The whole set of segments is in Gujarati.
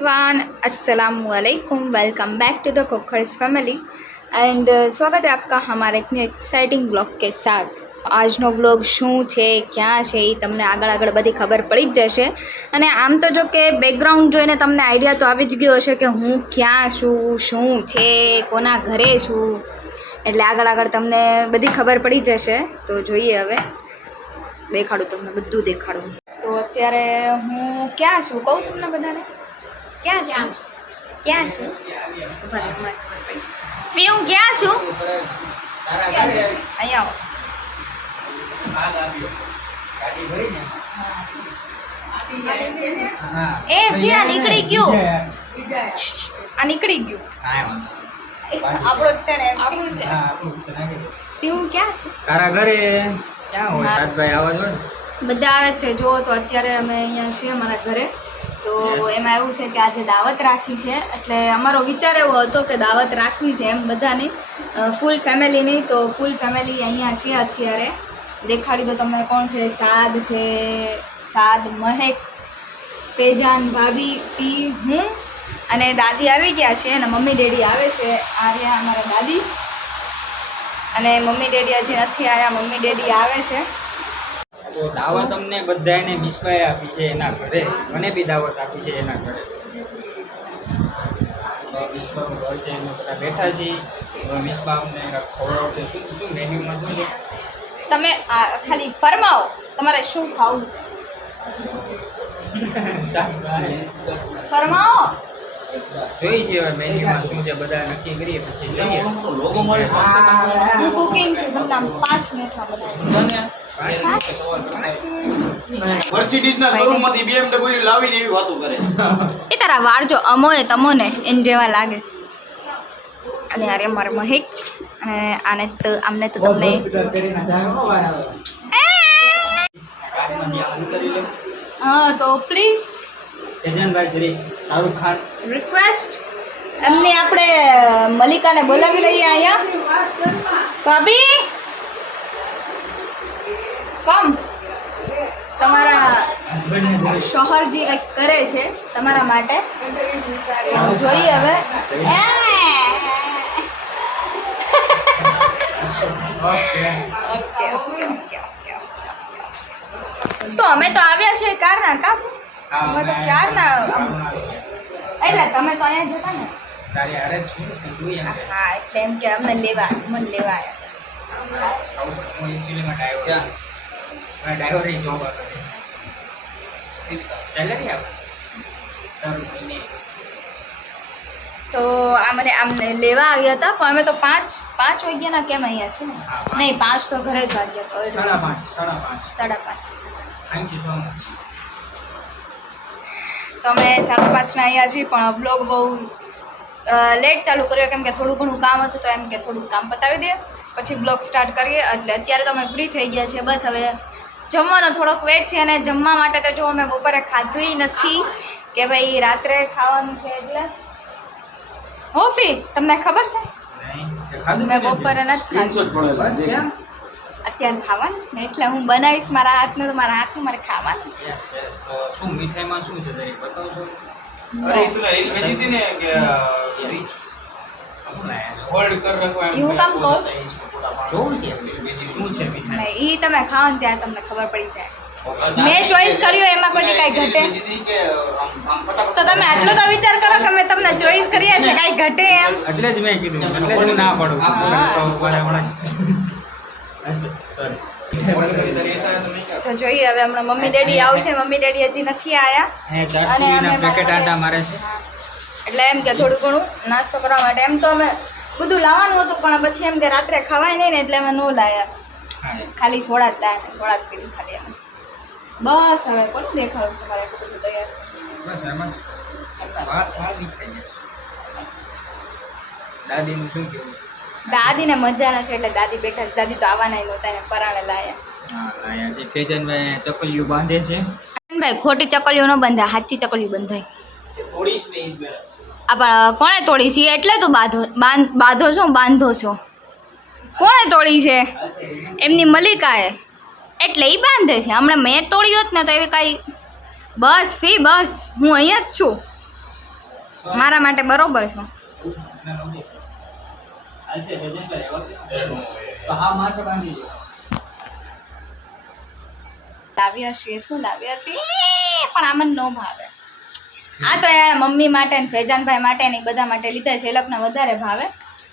एवरीवन, अस्सलामुअलैकुम। Welcome back to the Khokhars family and स्वागत है आपका हमारे एक न्यू एक्साइटिंग ब्लॉग के साथ। આજનો બ્લોગ શું છે, ક્યાં છે એ તમને આગળ બધી ખબર પડી જ જશે। અને આમ તો જો કે બેકગ્રાઉન્ડ જોઈને તમને આઈડિયા તો આવી જ ગયો હશે કે હું ક્યાં છું, શું છે, કોના ઘરે છું, એટલે આગળ તમને બધી ખબર પડી જશે। તો જોઈએ, હવે દેખાડું તમને, બધું દેખાડું। તો અત્યારે હું ક્યાં છું કહું તમને બધાને, ક્યાં છું હું ક્યાં છું, અહીંયા આવો। એ ફિયા નીકળી ગયું, આ નીકળી ગયું આપણો અત્યારે આપણું છે। હું ક્યાં છું, તારા ઘરે ક્યાં હોય? રાજભાઈ આવા જોઈએ, બધા આવે છે। જો તો અત્યારે અમે અહીંયા છીએ અમારા ઘરે। તો એમાં એવું છે કે આજે દાવત રાખી છે, એટલે અમારો વિચાર એવો હતો કે દાવત રાખવી છે એમ બધાની, ફૂલ ફેમિલીની। તો ફૂલ ફેમિલી અહીંયા છે અત્યારે। દેખાડી દો તમને કોણ છે। સાદ છે, સાદ, મહેક, તેજાન, ભાભી, પી, હું અને દાદી આવી ગયા છે અને મમ્મી ડેડી આવે છે। આ રહ્યા અમારા દાદી અને મમ્મી ડેડી હજી નથી આવ્યા, મમ્મી ડેડી આવે છે। તો દાવત અમને બધાને મિસભાઈ આપી છે એના ઘરે, મને બી દાવત આપી છે એના ઘરે। તો મિસભાનું ઘર છે, એમાં બધા બેઠા છીએ। તો મિસબા અમને ખવડાવશે। શું મેન્યુમાં શું છે? તમે ખાલી ફરમાવો તમારે શું ખાવું છે, ફરમાવો। જોઈ છે હવે મેન્યુમાં શું છે, બધા નક્કી કરીએ પછી જઈએ। હું કુકિંગ છું, તમને આમ 5 મિનિટમાં બનાવી। મર્સિડીઝના શોરૂમમાંથી BMW લાવીને એવી વાતો કરે છે। એ તારા વાળ જો અમોએ તમોને એને જેવા લાગે છે। અને અરે મારે મહેક અને આને તો આમને તો તમને હા તો પ્લીઝ તેજનભાઈ જરી શાહરુખ ખાન રિક્વેસ્ટ એમની આપણે મલિકાને બોલાવી લઈએ અહીંયા। ભાભી કમ, તમારા શોહરજી કંઈક કરે છે તમારા માટે, જોઈએ હવે। તો અમે તો આવ્યા છે ક્યારના, કામ અમે તો ક્યારના, એટલે તમે તો અહીંયા જતા ને। તારી હારે જ છું, જોઈએ ને। હા, એટલે એમ કે અમને લેવા આવ્યા। હું એક્ચ્યુઅલીમાં ડ્રાઈવર, મેં ડ્રાઈવરની જોબ કરે છે, સેલરી આવે તારું મહિને। તો આ મને આમ લેવા આવ્યા હતા, પણ અમે તો પાંચ વાગ્યાના કેમ અહીંયા છે ને? નહીં, 5 તો ઘરે જ વાગ્યા હતા, 5:30 થેન્ક યુ સો મચ। તો અમે 5:30ના અહીંયા છીએ, પણ બ્લોગ બહુ લેટ ચાલુ કર્યો કેમ કે થોડું ઘણું કામ હતું, તો એમ કે થોડુંક કામ પતાવી દે પછી બ્લોગ સ્ટાર્ટ કરીએ। એટલે અત્યારે તો અમે ફ્રી થઈ ગયા છીએ, બસ હવે જમવાનો થોડોક વેટ છે। અને જમવા માટે તો જો અમે બપોરે ખાધું નથી કે ભાઈ રાત્રે ખાવાનું છે, એટલે હોફી તમને ખબર છે મેં બપોરે નથી ખાધું, અત્યારે ખાવાનું છે ને, એટલે હું બનાવીશ મારા હાથનું, તો મારા હાથનું મારે ખાવાનું છે। તો શું મીઠાઈમાં શું છે જરી બતાવજો। અરે તું રીલ ભેજી હતી ને કે રીચ હોલ્ડ કર રાખો એમ હું કામ કહું? જોવું છે શું છે મીઠાઈ? નહીં, એ તમે ખાઓ ને ત્યારે તમને ખબર પડી જાય। મેં ચોઈસ કર્યું એમાં કોઈ કાંઈ ઘટે તો તમે આટલો તો વિચાર કરો કે મેં તમને ચોઈસ કરી છે, કાંઈ ઘટે એમ? એટલે જ મેં કીધું, એટલે જ હું ના પાડું। તો જોઈએ હવે હમણાં મમ્મી ડેડી આવશે, મમ્મી ડેડી હજી નથી આવ્યા અને અમે પેકેટ આટા મારે છે, એટલે એમ કે થોડું ઘણું નાસ્તો કરવા માટે એમ તો અમે બધું લાવવાનું હતું, પણ પછી એમ કે રાત્રે ખવાય નહીં ને, એટલે અમે ન લાવ્યા। ખાલી સોડા જ લાવ્યા, સોડા જ પીધી ખાલી અમે। બસ હવે કોનું દેખાડું તમારે એટલું બધું તૈયાર? બસ એમ જ વાત દેખાઈ જાય। દાદીનું શું કેવું? દાદીને મજા નથી એટલે દાદી બેઠા છે, દાદી તો આવવાના નહોતા, એને પરાણે લાયા હા લાયા છે। તેજનભાઈ ચકલિયું બાંધે છે। ભાઈ ખોટી ચકલીઓ ન બંધાય, સાચી ચકલીઓ બંધાય। થોડીશ નહીં પણ કોણે તોડી છે એટલે તો બાંધો છો? કોણે તોડી છે? એમની મલિકાએ, એટલે એ બાંધે છે। હમણાં મેં તોડી હોત ને તો એવી કાંઈ બસ ફી બસ હું અહીંયા જ છું મારા માટે બરોબર છો. લાવ્યા છીએ શું લાવ્યા છીએ પણ આમાં ન ભાવે. આ તો યાર મમ્મી માટે ને ફેજાનભાઈ માટે ને બધા માટે લીધા છે, એ લોકોને વધારે ભાવે.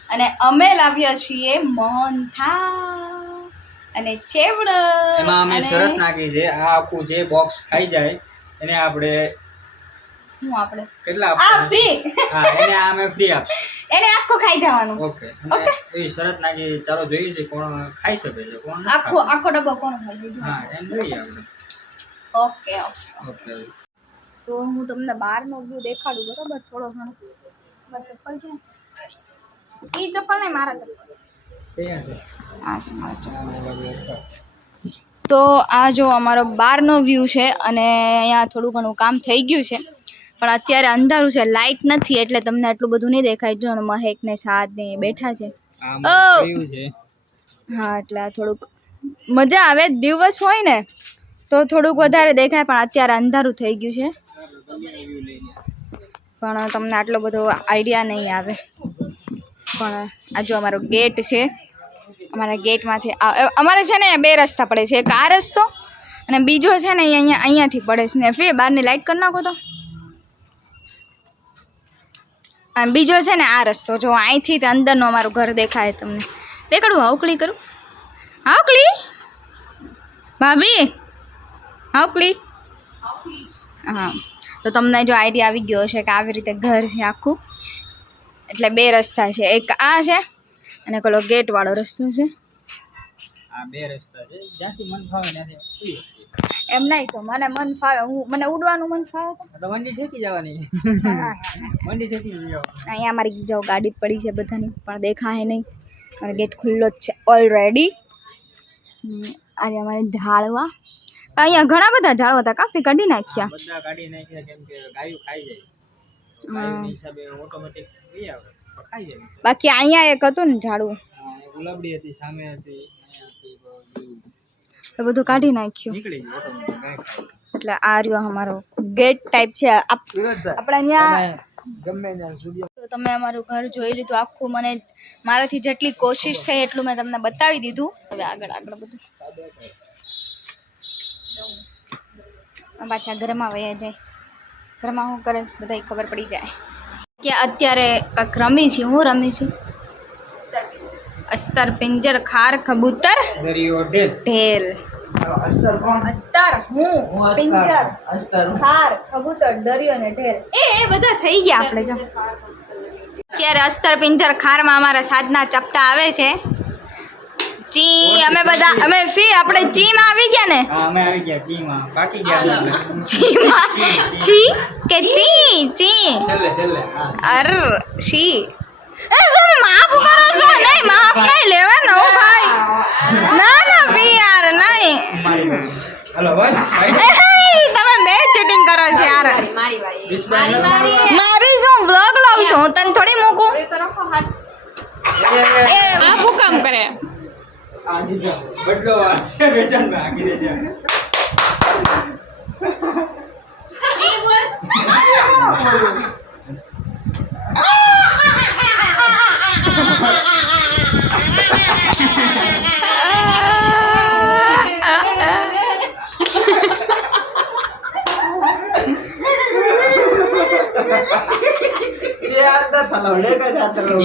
અને અમે લાવ્યા છીએ મોહનથાળ અને ચેવડો. એમાં અમે શરત નાખી છે, આ આખું જે બોક્સ ખાઈ જાય એને આપણે હું આપણે કેટલા આ ફ્રી હા એને અમે ફ્રી આપીએ. એને આખું ખાઈ જવાનું. ઓકે એવી શરત નાખી. ચાલો જોઈએ છે કોણ ખાઈ શકે છે કોણ નથી આખો આખો ડબ્બો કોણ ખાઈ જાય. હા એમ જોઈએ આપણે. ઓકે ઓકે ઓકે તો હું તમને બહારનો વ્યૂ દેખાડું બરાબર થોડો ઘણો. ચપ્પલ ક્યાં છે? એ ચપ્પલ નહીં મારા ચપ્પલ. આ છે મારા ચપ્પલ. તો આ જો અમારો બહારનો વ્યૂ છે અને અહીંયા થોડું ઘણું કામ થઈ ગયું છે પણ અત્યારે અંધારું છે, લાઇટ નથી એટલે તમને આટલું બધું નહીં દેખાય. જો મહેક ને સાદ ને બેઠા છે. હા એટલે આ થોડુંક મજા આવે. દિવસ હોય ને તો થોડુંક વધારે દેખાય પણ અત્યારે અંધારું થઈ ગયું છે પણ તમને આટલો બધો આઈડિયા નહીં આવે. પણ આ જો અમારો ગેટ છે, અમારા ગેટમાંથી અમારે છે ને 2 રસ્તા પડે છે, એક આ રસ્તો અને બીજો છે ને અહીંયાથી પડે છે ને. ફે બહારની લાઇટ કરી નાખો તો. અને બીજો છે ને આ રસ્તો. જો અહીંથી અંદરનું અમારું ઘર દેખાય તમને. દેખાડું હાવકલી કરું? હાવકલી ભાભી હાવકલી. હા તો તમને જો આઈડિયા આવી ગયો હશે કે આવી રીતે ઘર છે આખું. એટલે 2 રસ્તા છે, એક આ છે અને પેલો ગેટ વાળો રસ્તો છે. આ 2 રસ્તા છે, જ્યાંથી મન ફાવે ત્યાંથી. એમ નહીં તો મને મન ફાવે, મને ઉડવાનું મન ફાવે તો મંડી ઠેકી જવાની. મંડી ઠેકી જવાની. અહીંયા અમારી જો ગાડી પડી છે બધાની પણ દેખાય નહીં. મારો ગેટ ખુલ્લો જ છે ઓલરેડી. આજે અમારે ઝાડવા અહીંયા ઘણા બધા ઝાડવા હતા, કાફી કાઢી નાખ્યા. બધા કાઢી નાખ્યા કેમ કે ગાયું ખાઈ જાય. ગાયુંની હિસાબે ઓટોમેટિક લઈ આવે ખાઈ જાય. બાકી અહીંયા એક હતું ને ઝાડવું, ગુલાબડી હતી સામે હતી એ બધું કાઢી નાખ્યું. નીકળી ગયું ઓટોમેટિક ગાય ખાઈ. એટલે આ રહ્યો અમારો ગેટ ટાઈપ છે. આપણે અહીંયા ગમે ત્યાં સ્ટુડિયો. તો તમે અમારું ઘર જોઈ લીધું આખું. મને મારાથી જેટલી કોશિશ થઈ એટલું મેં તમને બતાવી દીધું. હવે આગળ બધું પાછા ઘરમાં વયા જાય. ઘરમાં શું કરે બધાય ખબર પડી જાય કે અત્યારે કંઈક રમી છે. હું રમી છું અસ્તર પિંજર ખાર કબૂતર દરિયો ઢેલ. અસ્તર હું પિંજર ખાર કબૂતર દરિયો ને ઢેર એ બધા થઈ ગયા આપણે. જો અત્યારે અસ્તર પિંજર ખારમાં અમારા સાધના ચપટા આવે છે. ચી અમે ફી આપણે ચીમાં આવી ગયા ને. હા અમે આવી ગયા ચીમાં. પાકી ગયા ચીમાં ચી કે ચી છેલ્લે અર શી એ તમે માફ કરો છો? નહીં માફ નહીં લેવાનો ભાઈ. ના ફી યાર નહીં. હલો બસ તમે 2 ચીટિંગ કરો છો યાર. મારી શું વ્લોગ લાવું છું હું તને થોડી મૂકું. એ આ શું કામ કરે? બદલો છે વેચાણ માં આગી દેજે.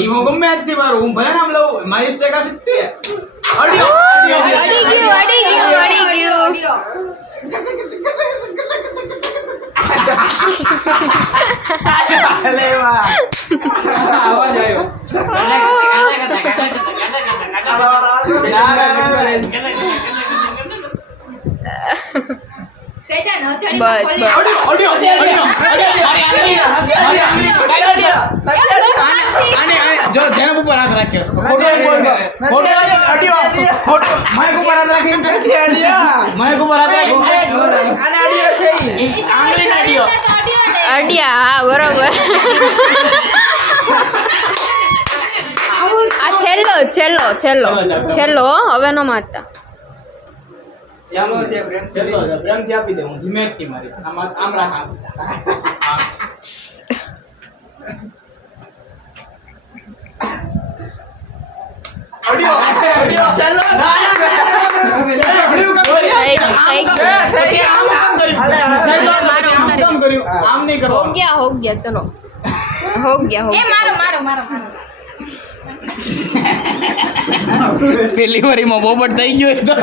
ઈવો ગમે આથી મારું હું ભલે નામ લઉં મારી સ્ટેક આ દીતે અડી ગયું અલે વાહ આવાજ આવ્યો. બસ જો જેના ઉપર હાથ રાખ્યો ખોટો બોલતો ખોટો માઈક ઉપર હાથ રાખીને કરી અડિયા માઈક ઉપર હાથ રાખીને આને અડિયો છે આંગળી અડિયો અડિયા. હા બરોબર. આ છેલ્લો હવે નો મારતા. ચાલો છે પ્રેમથી આપી દે હું ધીમેથી મારીશ આમ રાખ. થઈ ગયું આમ નહીં हो કરો गया चलो हो गया ए मारो मारो मारो પેલી વારીમાં બોબટ થઈ ગયો એ તો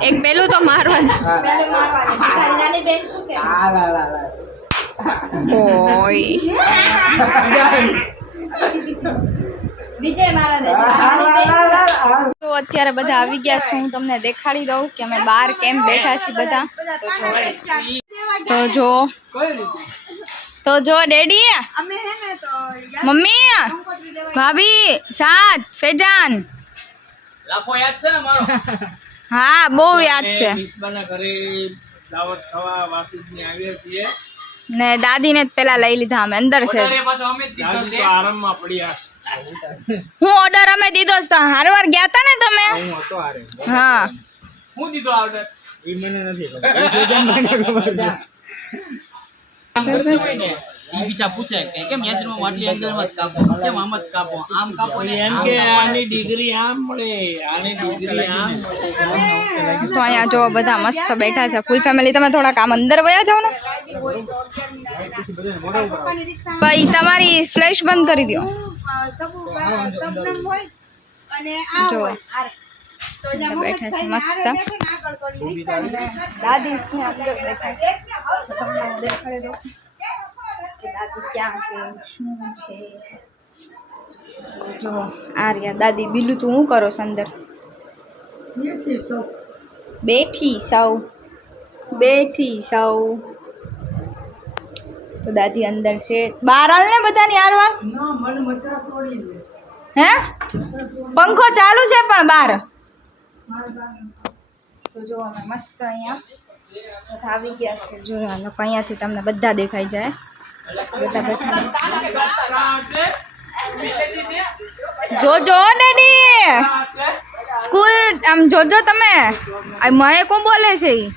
एक पेलू तो मारवानी पहले मारवानी तारी नानी बेन छु के ओय વિજય મારા દે તો અત્યારે બધા આવી ગયા છે હું તમને દેખાડી દઉં કે અમે બહાર કેમ બેઠા છીએ બધા તો જો ડેડી અમે હે ને તો મમ્મી ભાભી સાત ફેજાન લાખો યાદ છે ને મારો હા બહુ યાદ છે ઈશ્બાના ઘરે દાવત ખાવા વાસુદની આવ્યા છીએ ને દાદીને જ પેલા લઈ લીધા અમે અંદર છે પાછો અમે જ દીધો છે આરામમાં પડ્યા હું ઓર્ડર અમે દીધો છે તો હારવાર ગયા તા ને તમે હું હતો આરે હા હું દીધો ઓર્ડર એ મને નથી ખબર ઈ બીજા પૂછે કે કેમ યાસીરમાં માટલી અંદર મત કાપો કેમ આમ જ કાપો આમ કાપો એમ કે આની ડિગ્રી આમ મળે આની ડિગ્રી આમ તો અહીંયા જો બધા મસ્ત બેઠા છે ફૂલ ફેમિલી તમે થોડાક આમ અંદર વયા જાઓ ને ભાઈ તમારી ફ્લેશ બંધ કરી દો સબનમ હોય અને આ જો હોય તો જ્યાં બેઠા છે મસ્ત દાદી અંદર બેઠા છે તમને હું દેખાડી દઉં કે દાદી ક્યાં છે શું છે જો આ રહ્યા દાદી બીલું તું શું કરો છો અંદર બેઠી સૌ તો દાદી અંદર છે બહાર આવ ને બધાની આરવાર હે પંખો ચાલુ છે પણ બહાર તો જો અમે મસ્ત અહીંયા બધા આવી ગયા છે જો આ લોકો અહીંયાથી તમને બધા દેખાઈ જાય બધા બેઠા જોજો ડેડી સ્કૂલ આમ જોજો તમે આ મહે કોણ બોલે છે ઈ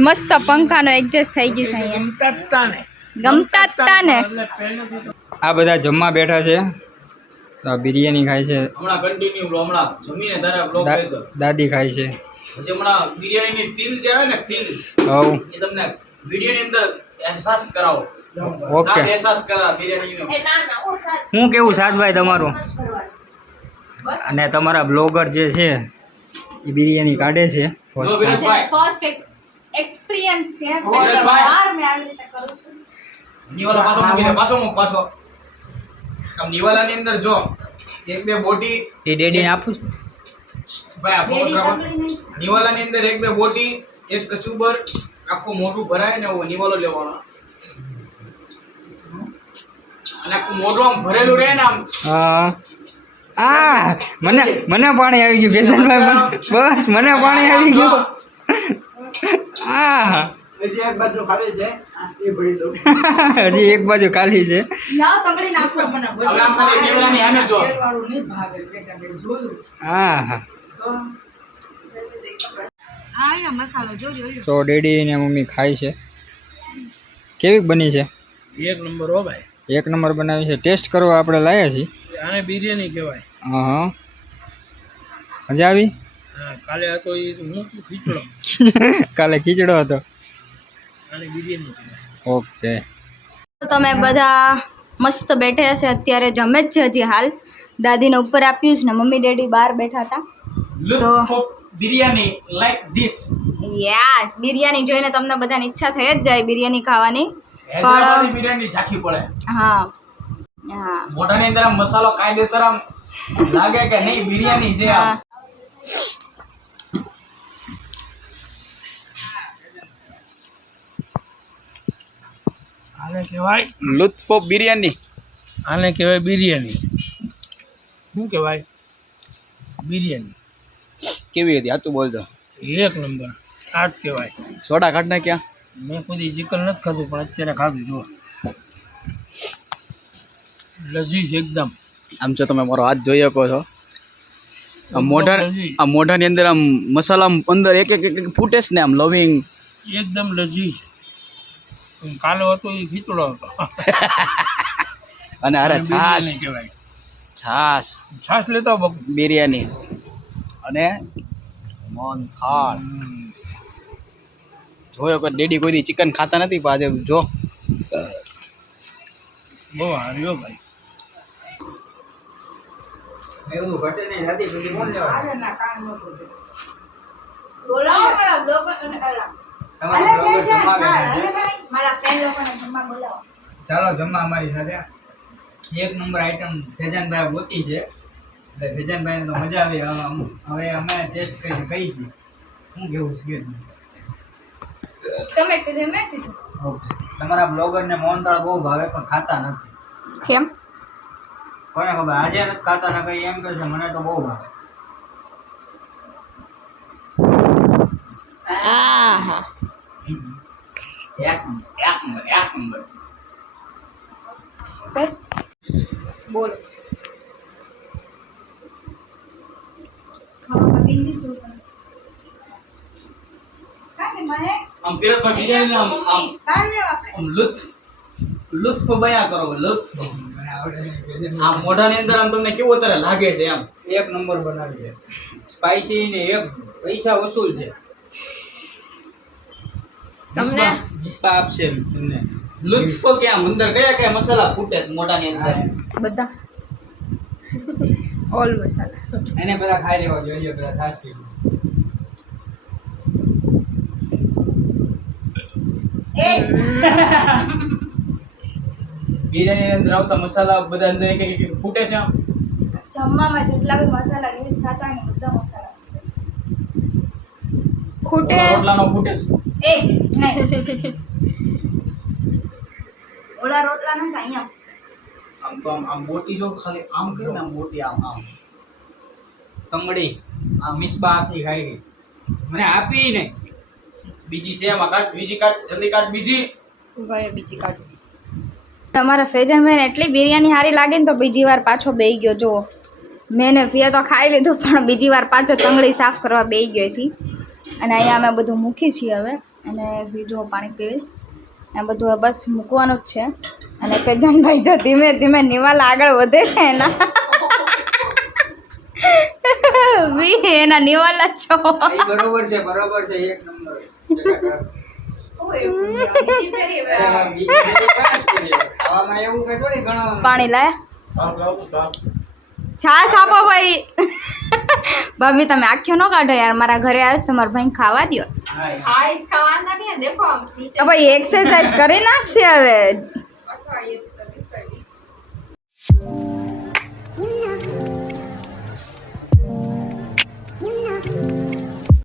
મસ્ત પંખાનો એડજસ્ટ થઈ ગયું છે અહીંયા ગમતા તા ને આ બધા જમવા બેઠા છે તો આ બિરયાની ખાય છે હમણાં કન્ટિન્યુ હમણાં જમીને તારા બ્લોગ કરી દો દાદી ખાય છે પછી હમણાં બિરયાનીની ફીલ જે આવે ને ફીલ હવ એ તમને વિડીયોની અંદર અહેસાસ કરાવો ઓકે સાદ અહેસાસ કરાવ બિરયાનીનો હું કેવું સાદભાઈ તમારું અને તમારા બ્લોગર જે છે એ બિરયાની કાઢે છે જો ફર્સ્ટ વિરાટભાઈ ફર્સ્ટ એક્સપિરિયન્સ છે પહેલી વાર મેં આવી રીતે કરું છું નિવાલા પાછો મૂક પાછો આમ નિવાલાની અંદર જો એક બે બોટી એ ડેડીને આપું છું ભાઈ આ ફોકસ રાખો નિવાલાની અંદર એક બે બોટી એક કચુબર આખું મોટું ભરાય ને એવો નિવાલો લેવાનો અને આખું મોઢું આમ ભરેલું રહે ને આમ હા મને પાણી આવી ગયું બેસનભાઈ બસ મને પાણી આવી ગયું હજી એક બાજુ ખાલી છે લાવ તગડી નાખો હવે આમ ખાલી નિવાલાની સામે જો હા તો ડેડી ને મમ્મી ખાય છે કેવી બની છે એક નંબર હો ભાઈ એક નંબર બનાવી છે ટેસ્ટ કરવા આપણે લાવ્યા છીએ આને બિરયાની કહેવાય હા મજા આવી કાલે હતો એ હું ખીચડો કાલે ખીચડો હતો આને બિરયાની કહેવાય ઓકે તો તમે બધા મસ્ત બેઠા છે અત્યારે જમે જ છે હજી હાલ દાદીને ઉપર આપ્યું છે ને મમ્મી ડેડી બહાર બેઠા હતા look of biryani like this yes biryani જોઈને તમને બધાની ઈચ્છા થઈ જ જાય બિરયાની ખાવાની હૈદરાબાદી બિરયાની ઝાંખી પડે હા હા મોઢાની અંદર આમ મસાલો કાયદેસર આમ લાગે કે નહીં બિરયાની છે આ હા. આને કહેવાય લુત્ફ ઓફ બિરયાની આને કહેવાય બિરયાની શું કહેવાય બિરયાની કેવી હતી આ તું બોલતો એક નંબર આ જ કહેવાય સોડા કાઢ નાખ્યા મેં કોઈ ચિકન નથી ખાધું પણ અત્યારે ખાધું જો લજીજ એકદમ આમ જો તમે મારો હાથ જોઈ શકો છો આ મોઢાની અંદર આમ મસાલા અંદર એક એક એક ફૂટે છે ને આમ લવિંગ એકદમ લજીજ કાલે હતો એ ખીચડો હતો અને અરે છાશ કહેવાય છાશ છાશ લેતો આવો બાપુ. બિરયાની અને મોહનથાળ જોયો કે ડેડી કોઈ દી ચિકન ખાતા નથી પણ આજે જો બહુ હાર્યો ભાઈ. એવું ઘટે નહીં હતી પછી કોણ લેવા બોલાવો મારા બ્લોગર અને અલા. તમારા અલે બ્લોગર કે છે, જમવા સર, બેઠા છે. અલે ભાઈ, મારા ફ્રેન્ડ લોકોને જમવા બોલાવો. ચાલો જમવા અમારી સાથે એક નંબર આઈટમ ફેજાનભાઈ ગોતી છે એટલે ફેજાનભાઈને તો મજા આવી હવે અમે ટેસ્ટ કરીને કહી છીએ શું કેવું છે તમે કીધું મેં કીધું. ઓકે તમારા બ્લોગરને મોહનથાળ બહુ ભાવે પણ ખાતા નથી કેમ? કોને ખબર આજે નથી ખાતા ના કઈ એમ કહે છે મને તો બહુ ભાવે આહા. એક નંબર બસ બોલો. ખાવામાં બીજી શું કરે? કાંઈ નહીં, મને આમ કિરતભાઈ બિરયાની આમ બહાર લેવા આપણે. આમ લુત્ફ બયા કરો લુત્ફ મને આવડે નહીં આમ મોઢાની અંદર આમ તમને કેવું અત્યારે લાગે છે એમ એક નંબર બનાવી છે સ્પાઈસી ને એક પૈસા વસૂલ છે તમને મિસ્પા આપશે તમને લુત્ફ કે આમ અંદર કયા મસાલા ફૂટે છે મોઢાની અંદર બધા ઓલ મસાલા. એને પેલા ખાઈ લેવા જોઈએ પેલા છાશ પી એ બિરયાની અંદર આવતા મસાલા બધા અંદર એક એક ફૂટે છે આમ જમવામાં જેટલા બી મસાલા યુઝ થતા હોય ને બધા મસાલા ખૂટે. ઓલા રોટલાનો ફૂટે છે એ નહીં, ઓલા રોટલા નથી અહીંયા. આમ તો આમ બોટી જો ખાલી આમ કર્યું ને આમ બોટી આમ તંગડી આ મિસ્બા આખી ખાઈ ગઈ મને આપી નહીં બીજી છે એમાં કાઢ બીજી કાઢ જલ્દી કાઢ બીજી ઉભા બીજી કાઢું. તમારા ફેજાનભાઈને એટલી બિરયાની સારી લાગે ને તો બીજી વાર પાછો બેહી ગયો. જુઓ મેં ને ફિયા તો ખાઈ લીધું પણ બીજી વાર પાછો તંગડી સાફ કરવા બેહી ગયો છે. અને અહીંયા અમે બધું મૂકી છીએ હવે અને બીજું પાણી પીવીશ આ બધું હવે બસ મૂકવાનું જ છે. અને ફેજાનભાઈ જો ધીમે ધીમે નિવાલા આગળ વધે છે એના નિવાલા છો. એ બરોબર છે એક નંબર ખાવામાં એવું કઈ થોડી ગણવાનું પાણી લાયા છાશ આપો ભાઈ. ભાભી તમે આખ્યો ન કાઢો યાર મારા ઘરે આવે તમારા ભાઈ ખાવા દો. ભાઈ એક્સરસાઇઝ કરી નાખશે હવે.